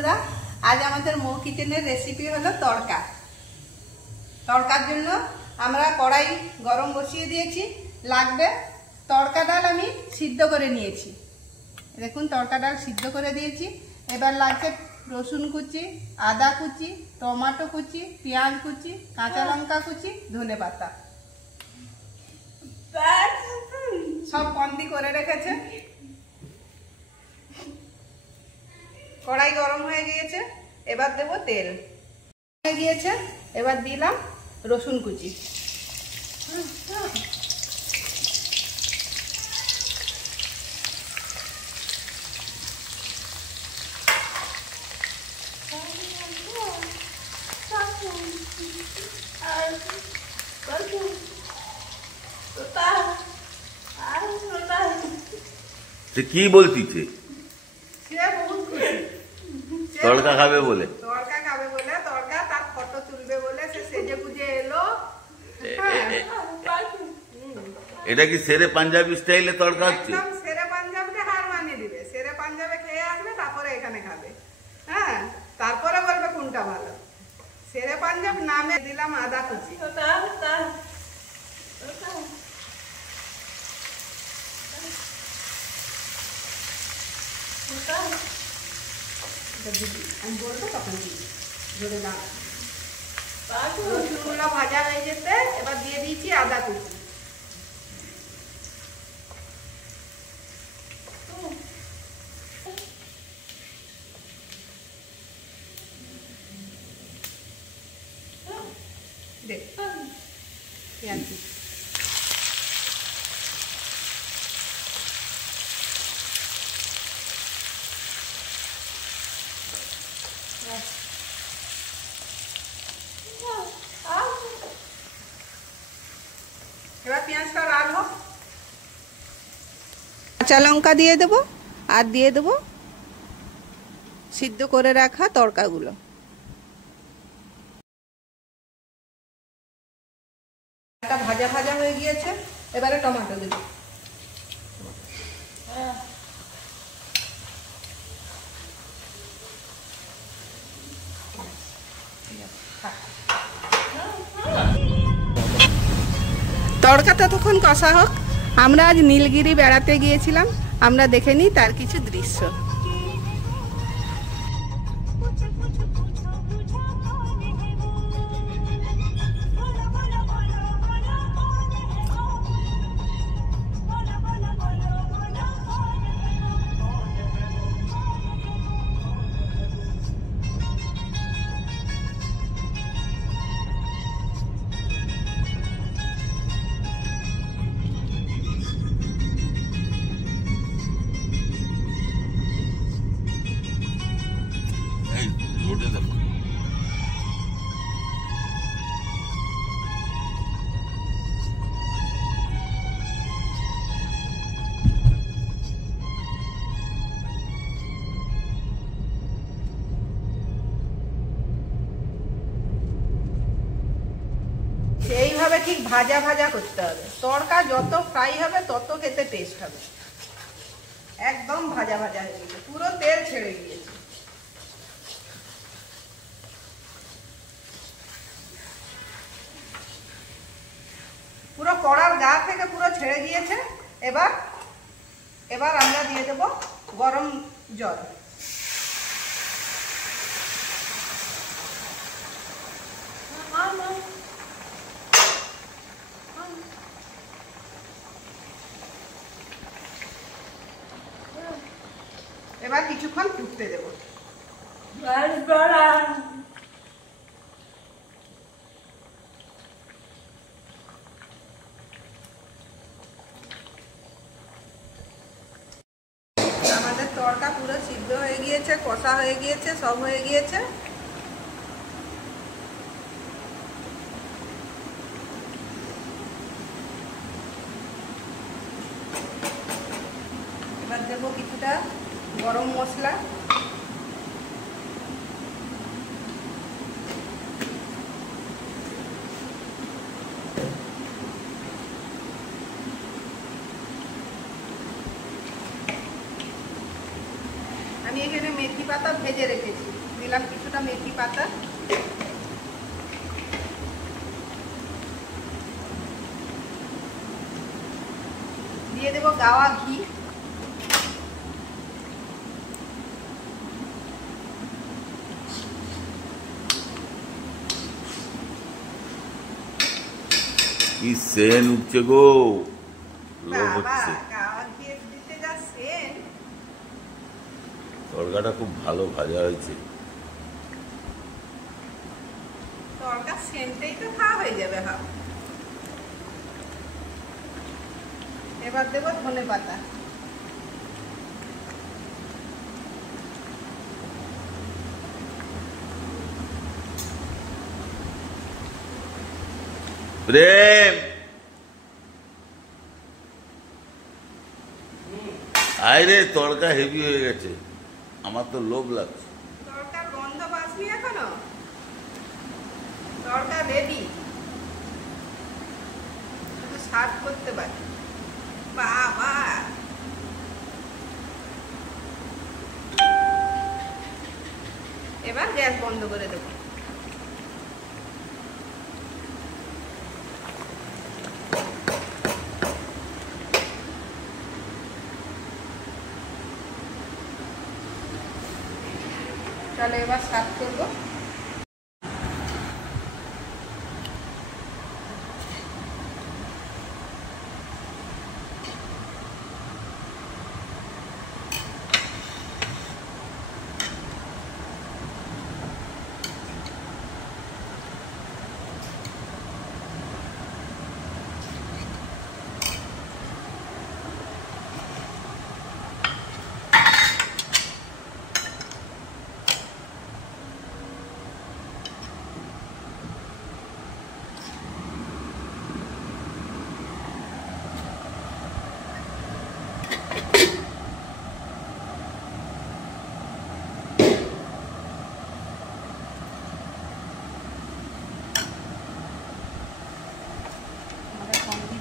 বন্ধুরা, আজ আমাদের মৌ কিচেনের রেসিপি হলো তড়কা। তড়কার জন্য আমরা কড়াই গরম বসিয়ে দিয়েছি। লাগবে তড়কা ডাল, আমি সিদ্ধ করে নিয়েছি। দেখুন তড়কা ডাল সিদ্ধ করে দিয়েছি। এবার লাগছে রসুন কুচি, আদা কুচি, টমেটো কুচি, পেঁয়াজ কুচি, কাঁচা লঙ্কা কুচি, ধনেপাতা সব কন্দি করে রেখেছে। কড়াই গরম হয়ে গিয়েছে, এবার দেব তেল। হয়ে গিয়েছে, এবার দিলাম রসুন কুচি। কি বলতিছে? তড়কা খাবে বলে, তড়কা খাবে বলে, তড়কা তার ফটো তুলবে বলে সে সেজে গুজে এলো। এটা কি সেরে পাঞ্জাবি স্টাইলে তড়কা হচ্ছে? একদম সেরে পাঞ্জাবিতে হার মানিয়ে দিবে। সেরে পাঞ্জাবে খেয়ে আসবে, তারপরে এখানে খাবে। হ্যাঁ, তারপরে বলবে কোনটা ভালো। সেরে পাঞ্জাব নামে দিলাম আদা কুচি। আমি বলবো তখন ধরে দাও। রসুনগুলো ভাজা হয়ে যেতে এবার দিয়ে দিয়েছি আদা কুচি। দেখ পেঁয়াজ কুচি। এবার পেঁয়াজটা লাল হোক। কাঁচা লঙ্কা দিয়ে দেবো, আর দিয়ে দেবো সিদ্ধ করে রাখা তড়কাগুলো। একটা ভাজা ভাজা হয়ে গিয়েছে, এবারে টমেটো দেবো। তড়কা ততক্ষণ কষা হোক। আমরা আজ নীলগিরি বেড়াতে গিয়েছিলাম, আমরা দেখে নিই তার কিছু দৃশ্য। এইভাবে ঠিক ভাজা ভাজা করতে হবে। তড়কা যত ফ্রাই হবে তত খেতে টেস্ট হবে। একদম ভাজা ভাজা হয়ে গেছে, পুরো তেল ছেড়ে গিয়েছে। পুরো কড়ার গা থেকে পুরো ছেড়ে গিয়েছে। এবার আমরা দিয়ে দেব গরম জল। এবার কিছুক্ষণ ফুটতে দেব। আমাদের তড়কা পুরো সিদ্ধ হয়ে গিয়েছে, কষা হয়ে গিয়েছে, সব হয়ে গিয়েছে। এবার দেবো কিছুটা গরম মশলা। আমি এখানে মেথি পাতা ভেজে রেখেছি। দিলাম কিছুটা মেথি পাতা, দিয়ে দেবো গাওয়া ঘি, কি সেন উঠছে গো, লোভ বাবা হচ্ছে। গাওয়া ঘি দিতে যা সেন্ট। তরকাটা খুব ভালো ভাজা হয়েছে। তরকা সেন্টেই তো খাওয়া হয়ে যাবে। হ্যাঁ, এবার দেবো ধনে পাতা, প্রেম আরে তড়কা হেভি হয়ে গেছে, আমার তো লোভ লাগছে। তরকার গন্ধ পাসনি এখনো? তরকা রেডি, শুধু সার্ভ করতে পারি। বাবা এবার গ্যাস বন্ধ করে দেবো। তাহলে এবার সার্ভ করবো।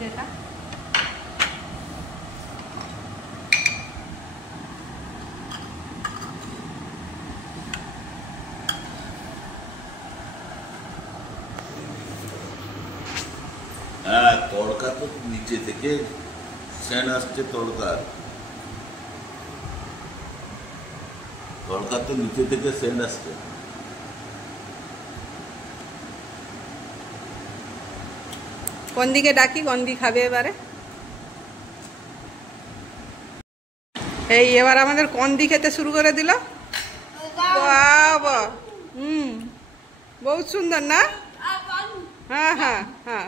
এটা হ্যাঁ, তড়কা তো নিচে থেকে সেন আসছে। তড়কা তো নিচে থেকে সেন আসছে। কোন দিকে ডাকি, কোন দিকে খাবে এবারে? এই এবার আমাদের কোন দিকে খেতে শুরু করে দিল। বাবা বহুত সুন্দর না? হ্যাঁ হ্যাঁ হ্যাঁ।